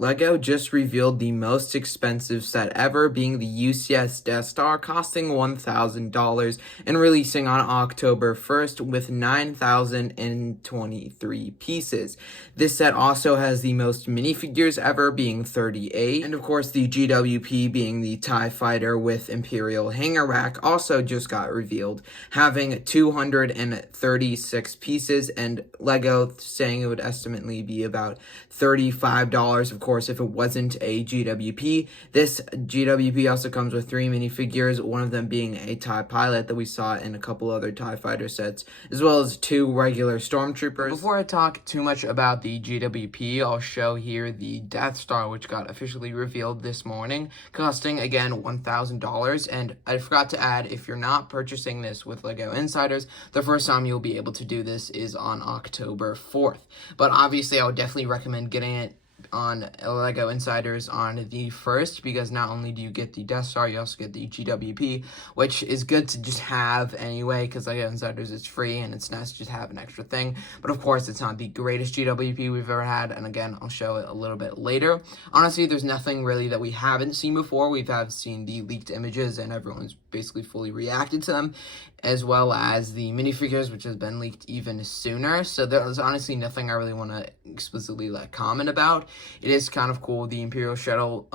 LEGO just revealed the most expensive set ever, being the UCS Death Star, costing $1,000 and releasing on October 1st with 9,023 pieces. This set also has the most minifigures ever, being 38, and of course the GWP, being the TIE Fighter with Imperial Hanger Rack, also just got revealed, having 236 pieces, and LEGO saying it would estimately be about $35. Of course, if it wasn't a GWP. This GWP also comes with 3 minifigures, one of them being a TIE pilot that we saw in a couple other TIE fighter sets, as well as 2 regular stormtroopers. Before I talk too much about the GWP, I'll show here the Death Star, which got officially revealed this morning, costing, again, $1,000. And I forgot to add, if you're not purchasing this with LEGO Insiders, the first time you'll be able to do this is on October 4th. But obviously, I would definitely recommend getting it on LEGO Insiders on the 1st, because not only do you get the Death Star, you also get the GWP, which is good to just have anyway, because LEGO Insiders is free, and it's nice to just have an extra thing. But of course, it's not the greatest GWP we've ever had, and again, I'll show it a little bit later. Honestly, there's nothing really that we haven't seen before. We've seen the leaked images, and everyone's basically fully reacted to them, as well as the minifigures, which has been leaked even sooner. So there's honestly nothing I really want to explicitly comment about. It is kind of cool, the Imperial Shuttle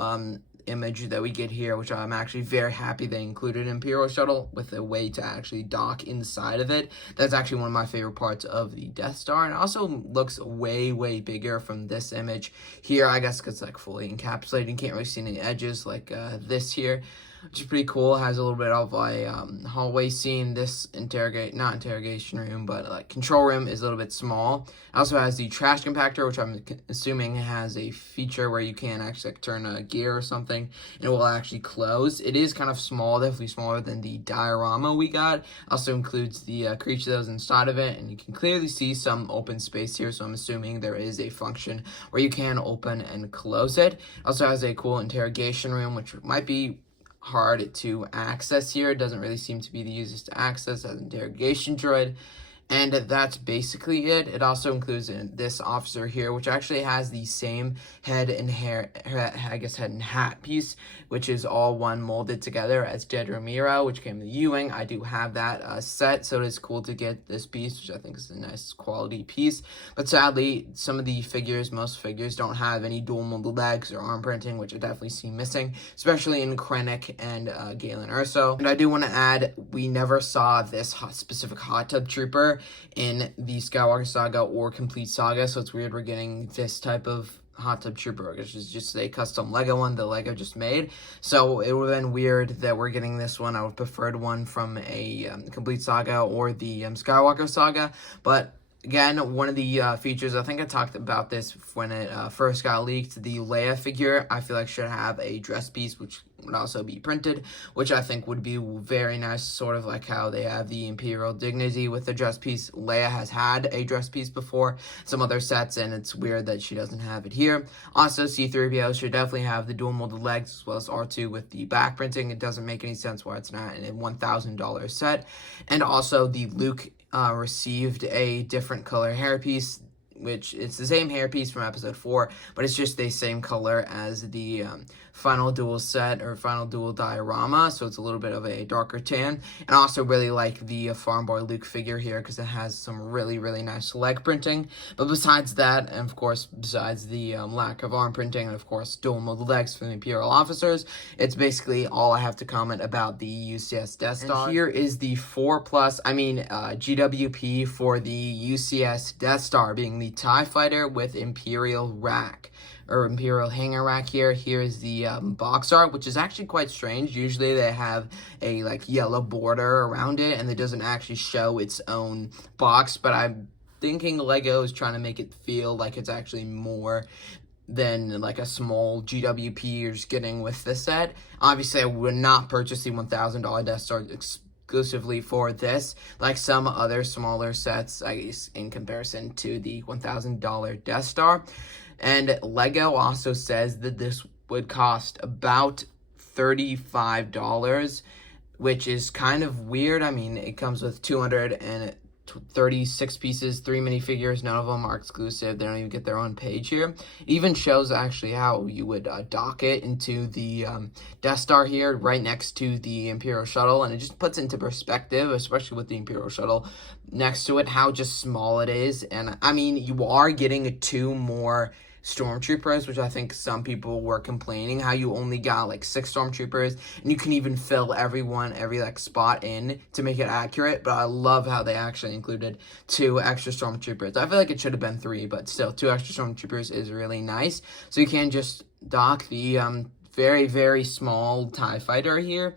image that we get here, which I'm actually very happy they included Imperial Shuttle with a way to actually dock inside of it. That's actually one of my favorite parts of the Death Star, and it also looks way bigger from this image here, I guess because it's like fully encapsulated. You can't really see any edges like this here, which is pretty cool. It has a little bit of a hallway scene. This not interrogation room, but like control room is a little bit small. It also has the trash compactor, which I'm assuming has a feature where you can actually like, turn a gear or something, and it will actually close. It is kind of small, definitely smaller than the diorama we got. Also includes the creature that was inside of it, and you can clearly see some open space here, so I'm assuming there is a function where you can open and close it. Also has a cool interrogation room, which might be hard to access here. It doesn't really seem to be the easiest to access as an interrogation droid. And that's basically it. It also includes this officer here, which actually has the same head and head and hat piece, which is all one molded together as Jed Ramiro, which came in the U-Wing. I do have that set, so it is cool to get this piece, which I think is a nice quality piece. But sadly, some of the figures, most figures, don't have any dual molded legs or arm printing, which I definitely see missing, especially in Krennic and Galen Erso. And I do want to add, we never saw this specific hot tub trooper in the Skywalker Saga or Complete Saga, so it's weird we're getting this type of hot tub trooper, which is just a custom LEGO one that LEGO just made. So it would have been weird that we're getting this one. I would have preferred one from a Complete Saga or the Skywalker Saga, but again, one of the features, I think I talked about this when it first got leaked, the Leia figure, I feel like should have a dress piece, which would also be printed, which I think would be very nice, sort of like how they have the Imperial Dignity with the dress piece. Leia has had a dress piece before, some other sets, and it's weird that she doesn't have it here. Also, C-3PO should definitely have the dual molded legs, as well as R2 with the back printing. It doesn't make any sense why it's not in a $1,000 set. And also, the Luke received a different color hairpiece, which it's the same hairpiece from episode 4, but it's just the same color as the final dual set or final dual diorama, so it's a little bit of a darker tan. And I also really like the Farm Boy Luke figure here because it has some really nice leg printing. But besides that, and of course besides the lack of arm printing, and of course dual molded legs for the Imperial officers, it's basically all I have to comment about the UCS Death Star. And here is the GWP for the UCS Death Star, being the TIE Fighter with Imperial Rack, or Imperial Hanger Rack here. Here's the box art, which is actually quite strange. Usually they have a like yellow border around it, and it doesn't actually show its own box, but I'm thinking LEGO is trying to make it feel like it's actually more than like a small GWP you're just getting with this set. Obviously, I would not purchase the $1,000 Death Star exclusively for this, like some other smaller sets, I guess, in comparison to the $1,000 Death Star. And LEGO also says that this would cost about $35, which is kind of weird. I mean, it comes with 200 and 36 pieces, 3 minifigures. None of them are exclusive. They don't even get their own page here. It even shows actually how you would dock it into the Death Star here, right next to the Imperial Shuttle, and it just puts into perspective, especially with the Imperial Shuttle next to it, how just small it is. And I mean, you are getting 2 more stormtroopers, which I think some people were complaining how you only got like 6 stormtroopers, and you can even fill every like spot in to make it accurate. But I love how they actually included 2 extra stormtroopers. I feel like it should have been 3, but still 2 extra stormtroopers is really nice. So you can just dock the very, very small TIE fighter here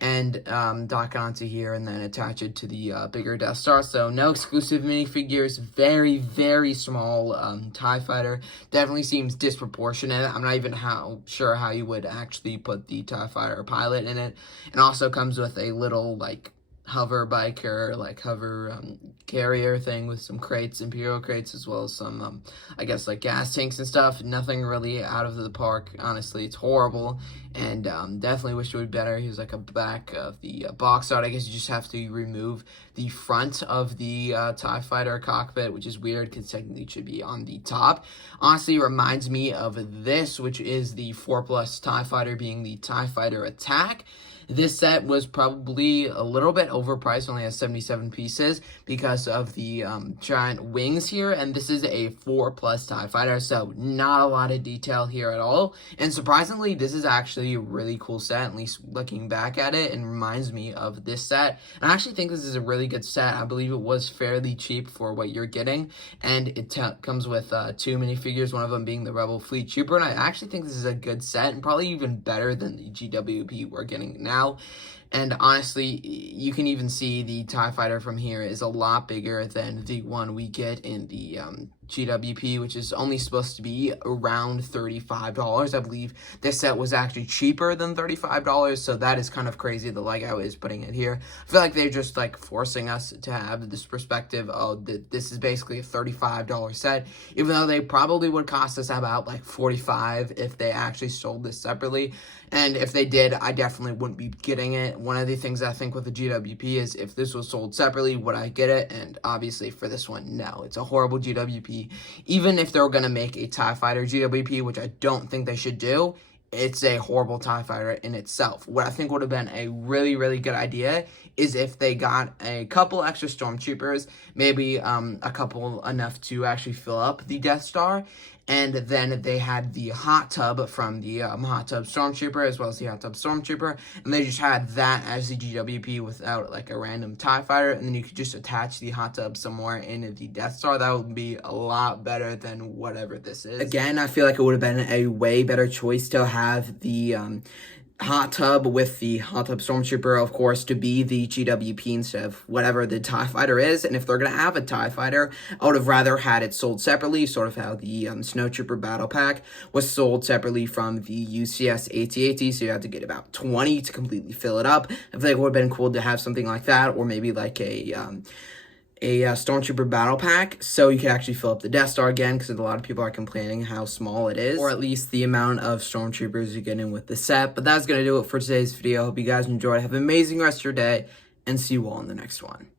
and dock onto here and then attach it to the bigger Death Star. So no exclusive minifigures, very, very small TIE fighter. Definitely seems disproportionate. I'm not even sure how you would actually put the TIE fighter pilot in it. And also comes with a little like hover bike or like hover carrier thing with some crates, Imperial crates, as well as some I guess like gas tanks and stuff. Nothing really out of the park, honestly. It's horrible, and definitely wish it would be better. Here's like a back of the box art. I guess you just have to remove the front of the TIE fighter cockpit, which is weird because technically it should be on the top. Honestly, it reminds me of this, which is the 4+ TIE fighter, being the TIE fighter attack. This set was probably a little bit overpriced, only has 77 pieces because of the giant wings here, and this is a 4+ TIE fighter, so not a lot of detail here at all. And surprisingly, this is actually a really cool set, at least looking back at it, and reminds me of this set. And I actually think this is a really good set. I believe it was fairly cheap for what you're getting, and it comes with 2 minifigures, one of them being the Rebel Fleet Trooper, and I actually think this is a good set, and probably even better than the GWP we're getting now. And honestly, you can even see the TIE fighter from here is a lot bigger than the one we get in the GWP, which is only supposed to be around $35. I believe this set was actually cheaper than $35, so that is kind of crazy that LEGO is putting it here. I feel like they're just like forcing us to have this perspective of that this is basically a $35 set, even though they probably would cost us about like $45 if they actually sold this separately. And if they did, I definitely wouldn't be getting it. One of the things I think with the GWP is if this was sold separately, would I get it? And obviously for this one, no. It's a horrible GWP. Even if they're going to make a TIE Fighter GWP, which I don't think they should do, it's a horrible TIE Fighter in itself. What I think would have been a really, really good idea is if they got a couple extra stormtroopers, maybe a couple enough to actually fill up the Death Star, and then they had the hot tub from the hot tub stormtrooper as well as the hot tub stormtrooper, and they just had that as the GWP without like a random TIE fighter, and then you could just attach the hot tub somewhere in the Death Star. That would be a lot better than whatever this is. Again, I feel like it would have been a way better choice to have the hot tub with the hot tub stormtrooper, of course, to be the GWP instead of whatever the TIE fighter is. And if they're going to have a TIE fighter, I would have rather had it sold separately, sort of how the Snowtrooper Battle Pack was sold separately from the UCS AT-AT, so you had to get about 20 to completely fill it up. I feel like it would have been cool to have something like that, or maybe like a Stormtrooper Battle Pack, so you could actually fill up the Death Star again, because a lot of people are complaining how small it is, or at least the amount of Stormtroopers you get in with the set. But that's going to do it for today's video. Hope you guys enjoyed. Have an amazing rest of your day, and see you all in the next one.